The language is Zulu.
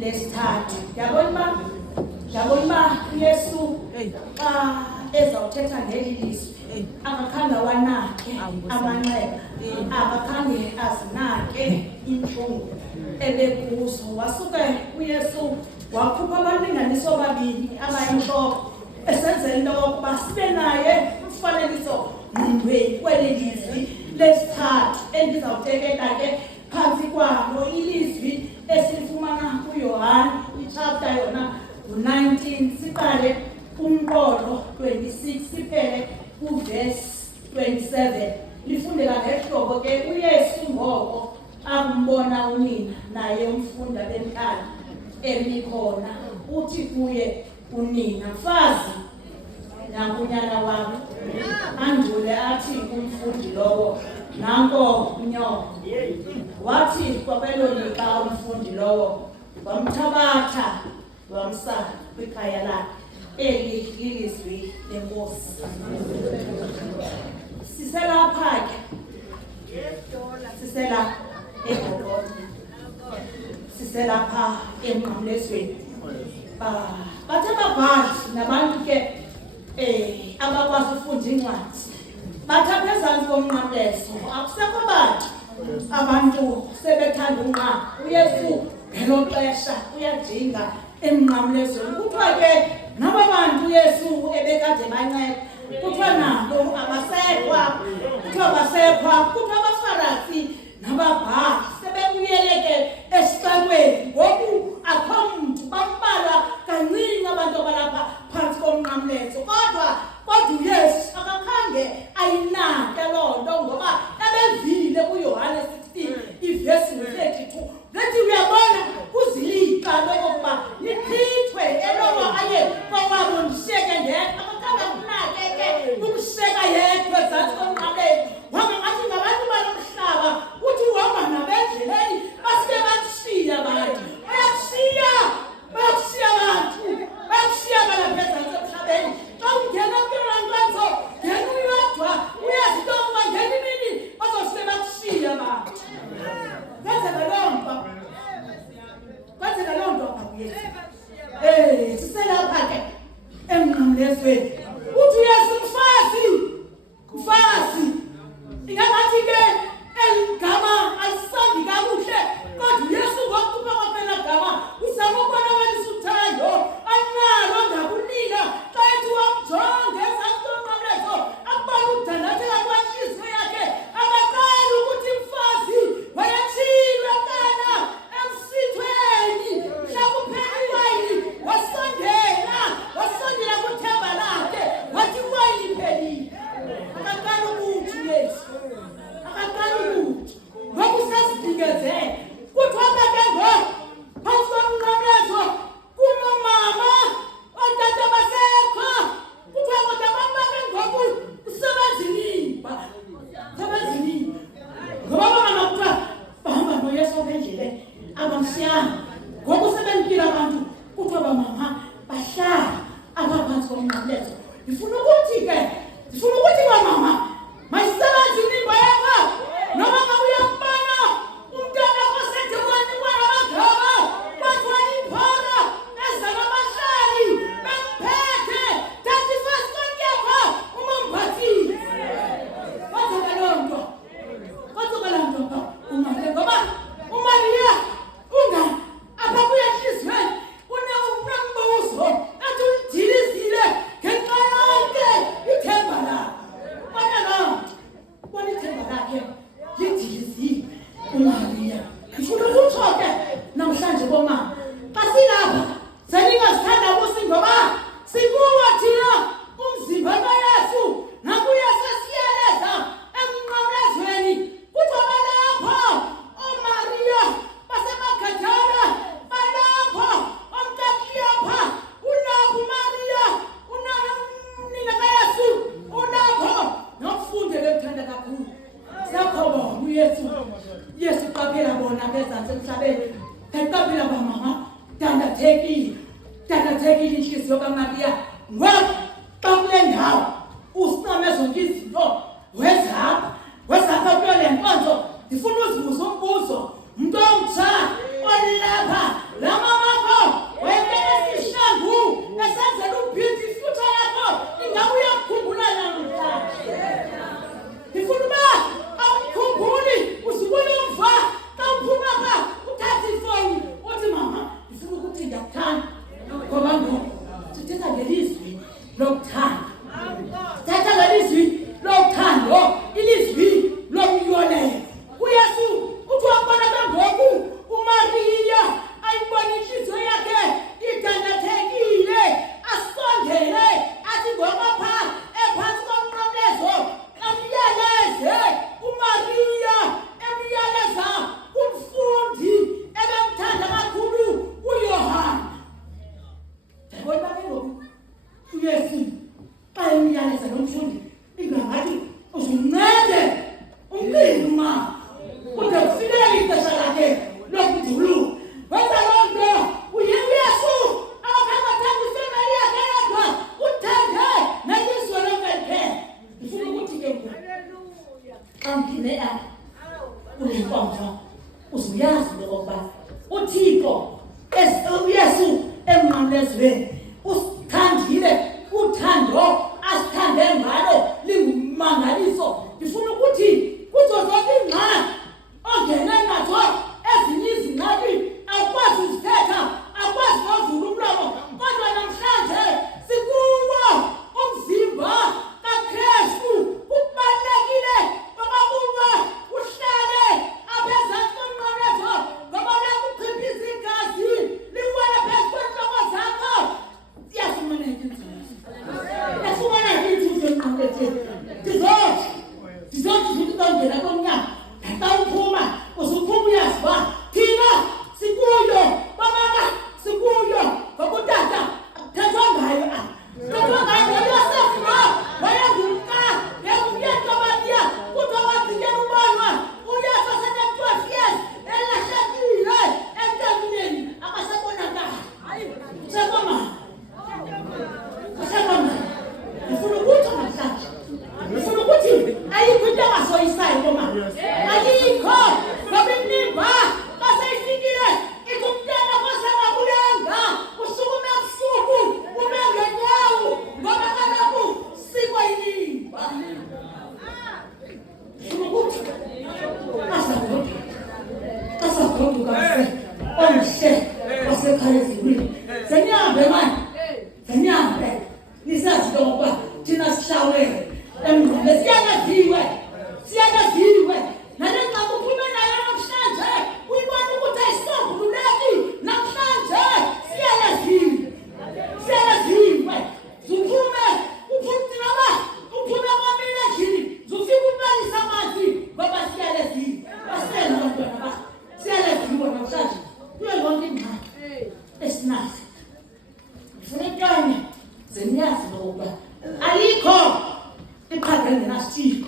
lesithathu. Yabona uYesu ezawuthetha ngeli lizwi akakhange wanake amanxeba, akakhange azinake intlungu ebekuzo. Wasuke uYesu wakhupha abalinganiso babini abayinhloko esenzela into yokuba sibe naye umfanekiso ngqondweni kweli lizwi lesithathu endizawuteketa ke phantsi kwalo ilizwi esilifumana kuYohane ichapter yona 19 siqale umqolo 26 siphele kuverse 27. Lifundeka ngehlobo ke uYesu ngoko ambona unina naye umfunda bemntana emi khona, uthi kuye unina, Mfazi, nanko unyana wami. Andule athi kumfundi lowo, nanko unyoka. Wathi kwabelo lixa umfundi lowo wamthabatha wamsa kwikhaya lakhe. Eli ilizwi lenkosi. Siselapha ke sisela eGolgotha, siselapha Emnqamlezweni. Bathe ababhali nabantu ke abakwazi ufunda incwadi bathatha ezantsi komnqamlezo. Akusekho bantu abantu sebethanda unqa. uYesu ngelo xesha uyajinga emnqamlezweni. Kuthiwa ke naba bantu uYesu ebekade banceda, kuthiwa nabo abasekwa, kuthiwa abaFarisi nababhali sebebuyele ke esixekweni. Ngoku akho mntu, bambalwa kancinci abantu abalapha phantsi komnqamlezo. Kodwa uYesu akakhange ayinake loo nto, ngoba ebevile kuYohane 16 ivesi 32 lethi uyabona kuziliqa lokokuba nichithwe elowa aye kwawabo ndishiyeke ndedwa. Akakhange akunake ke ukushiyeka yedwa ezantsi komnqamlezo. Wanga ngathi ngabantu balo mhlaba uthi uhamba nabendleleni basike bakushiya abantu. Bayakushiya abantu, bayakushiya balapha ezantsi emhlabeni. Xa ungena kulaa nkonzo ngena uyodwa, uyazi into yokuba ngena imini bazosike bakushiya abantu. Kwenzeka loo nto apha kuYesu. Siselapha ke Emnqamlezweni. Uthi uYesu, Mfazi. Ingathi ke eli gama alisandi kakuhle, kodwa uYesu ngokukhupha kwaphela gama uzama ukubonakalisa uthando analo ngakunina. Xa ethi wamjonga ezantsi komnqamlezo akubona ukudandatheka kwentliziyo yakhe, akaqali ukuthi Mfazi wayetshilwe kana emsithweni. Mhla kuphela iwayini wasondela kwithemba lakhe wathi iwayini iphelile. Akaqali ukuthi uYesu, ngoku sesidikezele. Kuthiwa ke ngoku phantsi komnqamlezo kunomama, ootata basekho. Kuthiwa kodwa abantu bake ngoku usebenzini. Ngoba abamama kuthiwa bahamba noYesu apha endleleni abamshiyanga. Ngoku sebemkile abantu, kuthiwa abamama bahlala apha phantsi komnqamlezo. Ndifuna ukuthi bamama mayisebenzini bayakho, noba ngabe uyambona umntana osethe wanikwa namagama, kwathiwa iphora eza nabahlali bemphethe 31st konyaka umambathile. Kwenzeka loo nto apha uMaria, ngoba uMaria apha kuye entliziyweni unombuzo ethi ulidilizile ngenxa yonke ithemba lakhe. Bona ithemba lakhe lidilizile uMaria. Ngifuna ukutsho ke namhlanje bomama, xa silapha seningazithanda kusi, ngoba sikuwo thina umzimba kaYesu, nakuye sesiyeleza Emnqamlezweni. Kuthiwa balapho ooMaria baseMagdala, balapho oomkakiliyapha, ulapho uMaria unina kaYesu, ulapho nomfundi ebemthanda kakhulu. Siyakhona uYesu qaphela bona bezantsi emhlabeni. Qaphela bamama, dandathekile inhliziyo kaMaria. Ngoku xa kule ndawo usiname zonke izinto wezapha kuyo le nkonzo, ndifuna uzibuza umbuzo. Mntu omtsha olapha la mama uYesu Emnqamlezweni usithandile uthando asithande ngalo lingumangaliso. Ngifuna ukuthi kuzo zonke ingxaki ongena nazo ezinye izingxaki akwazi uzithetha akwazi nozula umlomo kodwa namhlanje sikuwo umzimba kaKristu kubalekile ngoba kuwe uhlale aphezulu komnqamlezo ngoba lakuchiphiza igazi liwela phezu kwenhloko zakho. Siyafumana inzuzo emnqamlezweni ndizothi ukungena komnyaka atawuphuma usuphuma uyazi uba thina sikuyo bamama sikuyo ngokutata akuthethwa ngayo kuthethwa ngayo Yosefu wayengumka yengumyeni kaMariya kuthiwa wagcinela ubonwa uYesu sene-12 years elahlekile entebuleni akasebonakali sekoma ngifuna ukuthi namhlanje ngifuna ukuthi ayikho into engasoyisayo koma ayikho ngoba inimba kaseyifikile ikumntana kwasengabuyanga usukume ebusuku ume ngenyawo ngoba kaloku sikwa inimba. Ngifuna ukuthi kasagoduka omhle waseKhaYesu senyahambe mani senyahambe nisazi ngoba thina sihlawele Emnqamlezweni siyalaziwe nale ngxaki uphume nayo namhlanje uyibona ukuthi ayisombululeki namhlanje siyalaziwe zuphume uphumtinaba uphume kwamina endlini zufika ubalisa amanzi ngoba siyalaziwe basela abantwana ba siyalaziwe namhlanje kuyo yonke ingxaki esinazo. Ngifuna inkanye zenyazi ngoba alikho iqhaga engenasithiko